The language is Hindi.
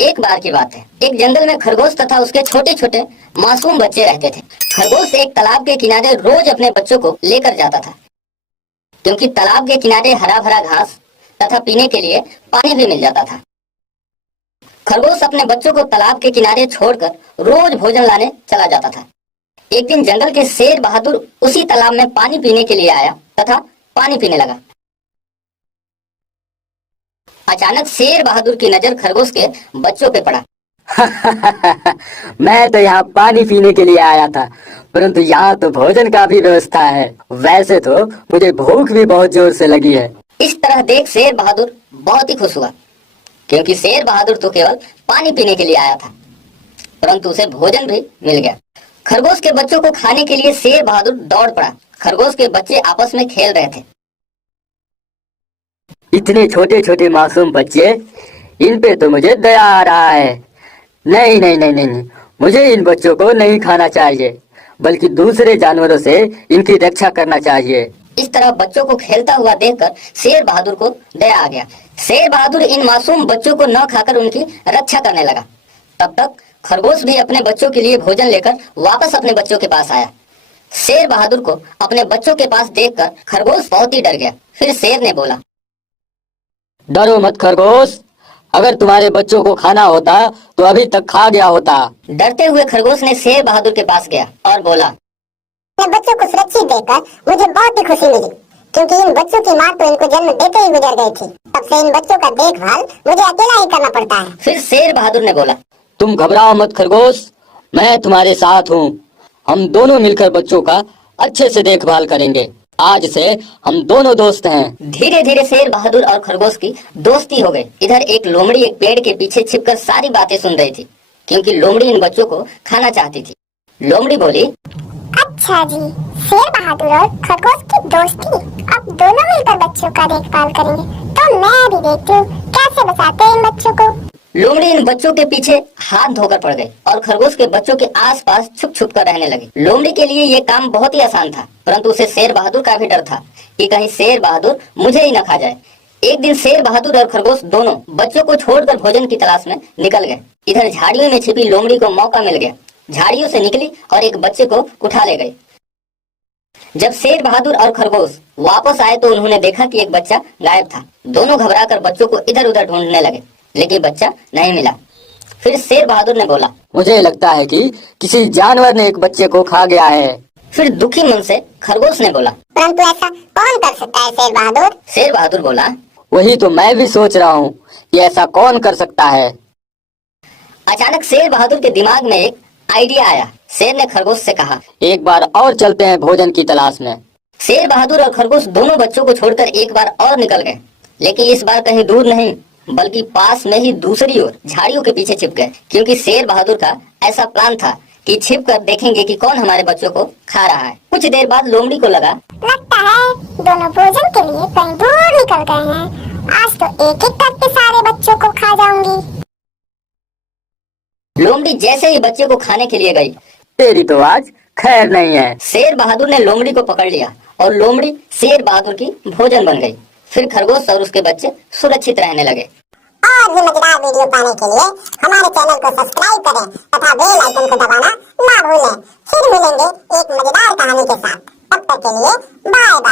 एक बार की बात है, एक जंगल में खरगोश तथा उसके छोटे छोटे मासूम बच्चे रहते थे। खरगोश एक तालाब के किनारे रोज अपने बच्चों को लेकर जाता था, क्योंकि तालाब के किनारे हरा भरा घास तथा पीने के लिए पानी भी मिल जाता था। खरगोश अपने बच्चों को तालाब के किनारे छोड़कर रोज भोजन लाने चला जाता था। एक दिन जंगल के शेर बहादुर उसी तालाब में पानी पीने के लिए आया तथा पानी पीने लगा। अचानक शेर बहादुर की नजर खरगोश के बच्चों पे पड़ा। मैं तो यहाँ पानी पीने के लिए आया था, परंतु यहाँ तो भोजन का भी व्यवस्था है। वैसे तो मुझे भूख भी बहुत जोर से लगी है। इस तरह देख शेर बहादुर बहुत ही खुश हुआ, क्योंकि शेर बहादुर तो केवल पानी पीने के लिए आया था, परंतु उसे भोजन भी मिल गया। खरगोश के बच्चों को खाने के लिए शेर बहादुर दौड़ पड़ा। खरगोश के बच्चे आपस में खेल रहे थे। इतने छोटे छोटे मासूम बच्चे, इन पे तो मुझे दया आ रहा है। नहीं नहीं नहीं नहीं नहीं, मुझे इन बच्चों को नहीं खाना चाहिए, बल्कि दूसरे जानवरों से इनकी रक्षा करना चाहिए। इस तरह बच्चों को खेलता हुआ देखकर शेर बहादुर को दया आ गया। शेर बहादुर इन मासूम बच्चों को न खाकर उनकी रक्षा करने लगा। तब तक खरगोश भी अपने बच्चों के लिए भोजन लेकर वापस अपने बच्चों के पास आया। शेर बहादुर को अपने बच्चों के पास देखकर खरगोश बहुत ही डर गया। फिर शेर ने बोला, डरो मत खरगोश, अगर तुम्हारे बच्चों को खाना होता तो अभी तक खा गया होता। डरते हुए खरगोश ने शेर बहादुर के पास गया और बोला, अपने बच्चों को सुरक्षित देखकर मुझे बहुत ही खुशी मिली, क्योंकि इन बच्चों की माँ तो इनको जन्म देते ही गुजर गई थी। तब से इन बच्चों का देखभाल मुझे अकेला ही करना पड़ता है। फिर शेर बहादुर ने बोला, तुम घबराओ मत खरगोश, मैं तुम्हारे साथ हूँ। हम दोनों मिलकर बच्चों का अच्छे से देखभाल करेंगे। आज से हम दोनों दोस्त हैं। धीरे धीरे शेर बहादुर और खरगोश की दोस्ती हो गई। इधर एक लोमड़ी एक पेड़ के पीछे छिपकर सारी बातें सुन रही थी, क्योंकि लोमड़ी इन बच्चों को खाना चाहती थी। लोमड़ी बोली, अच्छा जी, शेर बहादुर और खरगोश की दोस्ती, अब दोनों मिलकर बच्चों का देखभाल करेंगे। तो मैं भी देखती हूँ कैसे बचाते हैं इन बच्चों को। लोमड़ी इन बच्चों के पीछे हाथ धोकर पड़ गई और खरगोश के बच्चों के आसपास छुप छुप कर रहने लगी। लोमड़ी के लिए ये काम बहुत ही आसान था, परंतु उसे शेर बहादुर का भी डर था कि कहीं शेर बहादुर मुझे ही न खा जाए। एक दिन शेर बहादुर और खरगोश दोनों बच्चों को छोड़कर भोजन की तलाश में निकल गए। इधर झाड़ियों में छिपी लोमड़ी को मौका मिल गया। झाड़ियों से निकली और एक बच्चे को उठा ले गई। जब शेर बहादुर और खरगोश वापस आए तो उन्होंने देखा कि एक बच्चा गायब था। दोनों घबराकर बच्चों को इधर उधर ढूंढने लगे, लेकिन बच्चा नहीं मिला। फिर शेर बहादुर ने बोला, मुझे लगता है कि किसी जानवर ने एक बच्चे को खा गया है। फिर दुखी मन से खरगोश ने बोला, परंतु ऐसा कौन कर सकता है शेर बहादुर? शेर बहादुर बोला, वही तो मैं भी सोच रहा हूँ कि ऐसा कौन कर सकता है। अचानक शेर बहादुर के दिमाग में एक आइडिया आया। शेर ने खरगोश से कहा, एक बार और चलते हैं भोजन की तलाश में। शेर बहादुर और खरगोश दोनों बच्चों को छोड़कर एक बार और निकल गए, लेकिन इस बार कहीं दूर नहीं, बल्कि पास में ही दूसरी ओर झाड़ियों के पीछे छिप गए, क्योंकि शेर बहादुर का ऐसा प्लान था कि छिप कर देखेंगे कि कौन हमारे बच्चों को खा रहा है। कुछ देर बाद लोमड़ी को लगता है दोनों भोजन के लिए कहीं दूर निकल गए हैं। आज तो एक एक करके सारे बच्चों को खा जाऊंगी। लोमड़ी जैसे ही बच्चे को खाने के लिए गई, तेरी तो आज खैर नहीं है। शेर बहादुर ने लोमड़ी को पकड़ लिया और लोमड़ी शेर बहादुर की भोजन बन गई। फिर खरगोश और उसके बच्चे सुरक्षित रहने लगे। और भी मजेदार वीडियो पाने के लिए हमारे चैनल को सब्सक्राइब करें तथा बेल आइकन को दबाना ना भूलें। फिर मिलेंगे एक मजेदार कहानी के साथ। तब तक के लिए बाय बाय।